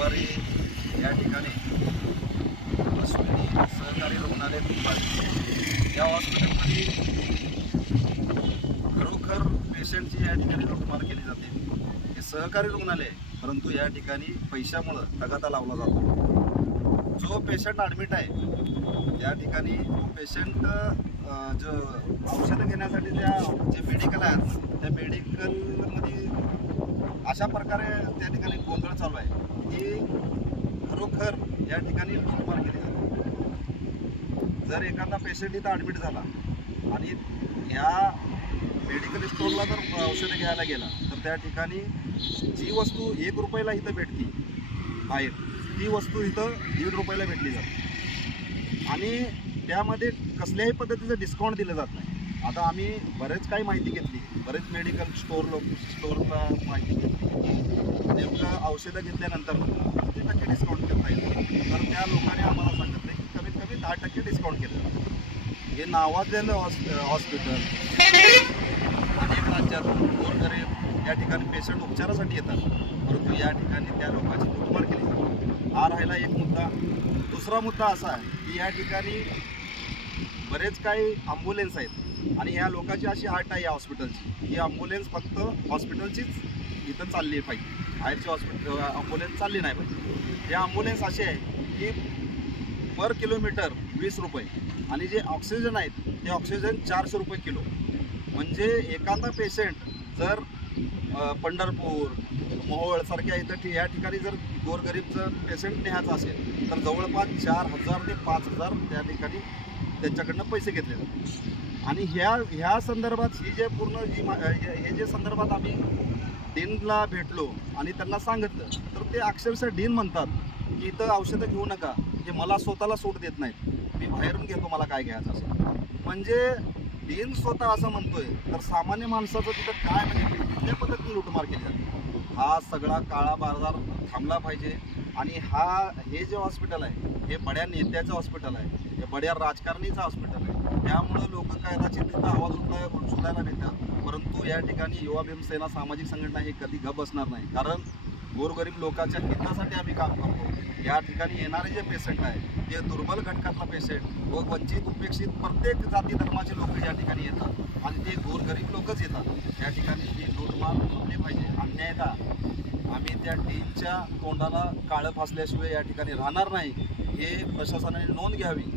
दुपारी या ठिकाणी अश्विनी सहकारी रुग्णालय दुपारी. या हॉस्पिटलमध्ये खरोखर पेशंटची या ठिकाणी लूटमार केली जाते. हे सहकारी रुग्णालय परंतु या ठिकाणी पैशामुळं तगाता लावला जातो. जो पेशंट ॲडमिट आहे त्या ठिकाणी तो पेशंट जो औषधं घेण्यासाठी त्या जे मेडिकल आहेत त्या मेडिकलमध्ये अशा प्रकारे त्या ठिकाणी गोंधळ चालू आहे की खरोखर या ठिकाणी लूटमार केली जाते. जर एखादा पेशंट इथं ॲडमिट झाला आणि या मेडिकल स्टोरला जर औषधं घ्यायला गेला तर त्या ठिकाणी जी वस्तू एक रुपयाला इथं भेटती बाहेर ती वस्तू इथं दीड रुपयाला भेटली जाते. आणि त्यामध्ये कसल्याही पद्धतीचं डिस्काउंट दिलं जात नाही. आता आम्ही बरेच काही माहिती घेतली. बरेच मेडिकल स्टोअर लोक स्टोरला माहिती घेतली. नेमकं औषधं घेतल्यानंतर किती टक्के डिस्काउंट करता येईल तर त्या लोकांनी आम्हाला सांगितलं की कमीत कमी दहा टक्के डिस्काउंट केलं. हे नावाजलेलं हॉस् हॉस्पिटल अनेक राज्यातून गोरगरीब या ठिकाणी पेशंट उपचारासाठी येतात. परंतु या ठिकाणी त्या लोकांची लुटमार केली जाते. हा राहिला एक मुद्दा. दुसरा मुद्दा असा आहे की या ठिकाणी बरेच काही ॲम्ब्युलन्स आहेत. आणि ह्या लोकांची अशी हाट आहे या हॉस्पिटलची. ही ॲम्ब्युलन्स फक्त हॉस्पिटलचीच इथं चालली आहे पाहिजे बाहेरची हॉस्पिटल ॲम्ब्युलन्स चालली नाही पाहिजे हे ॲम्ब्युलन्स असे आहे की पर किलोमीटर वीस रुपये. आणि जे ऑक्सिजन आहेत ते ऑक्सिजन चारशे रुपये किलो. म्हणजे एखादा पेशंट जर पंढरपूर मोहोळसारख्या इथं या ठिकाणी जर गोरगरीबचं पेशंट न्यायचं असेल तर जवळपास चार हजार ते पाच हजार त्या ठिकाणी त्यांच्याकडनं पैसे घेतले जातात. आणि ह्या ह्या संदर्भात ही जे पूर्ण जी मा- हे जे संदर्भात आम्ही डीनला भेटलो आणि त्यांना सांगितलं तर ते अक्षरशः डीन म्हणतात की इथं औषधं घेऊ नका हे मला स्वतःला सूट देत नाहीत. मी बाहेरून घेतो मला काय घ्यायचं असं. म्हणजे डीन स्वतः असं म्हणतोय तर सामान्य माणसाचं तिथं काय म्हणजे कुठल्या पद्धतीने लुटमार केली जाते. हा सगळा काळा बाजार थांबला पाहिजे. आणि हा हे जे हॉस्पिटल आहे हे बड्या नेत्याचं हॉस्पिटल आहे हे बड्या राजकारणीचं हॉस्पिटल आहे. त्यामुळं लोक कदाचित आवाज उठला उचलायला नेतात परंतु या ठिकाणी युवा भीमसेना सामाजिक संघटना हे कधी गप बसणार नाही. कारण गोरगरीब लोकांच्या हितासाठी आम्ही काम करतो. या ठिकाणी येणारे जे पेशंट आहे ते दुर्बल घटकातला पेशंट व वंचित उपेक्षित प्रत्येक जाती धर्माचे लोक या ठिकाणी येतात. आणि ते गोरगरीब लोकच येतात. या ठिकाणी ही लूटमार थांबली पाहिजे. अन्यायता आम्ही त्या टीमच्या तोंडाला काळं फासल्याशिवाय या ठिकाणी राहणार नाही. हे प्रशासनाने नोंद घ्यावी.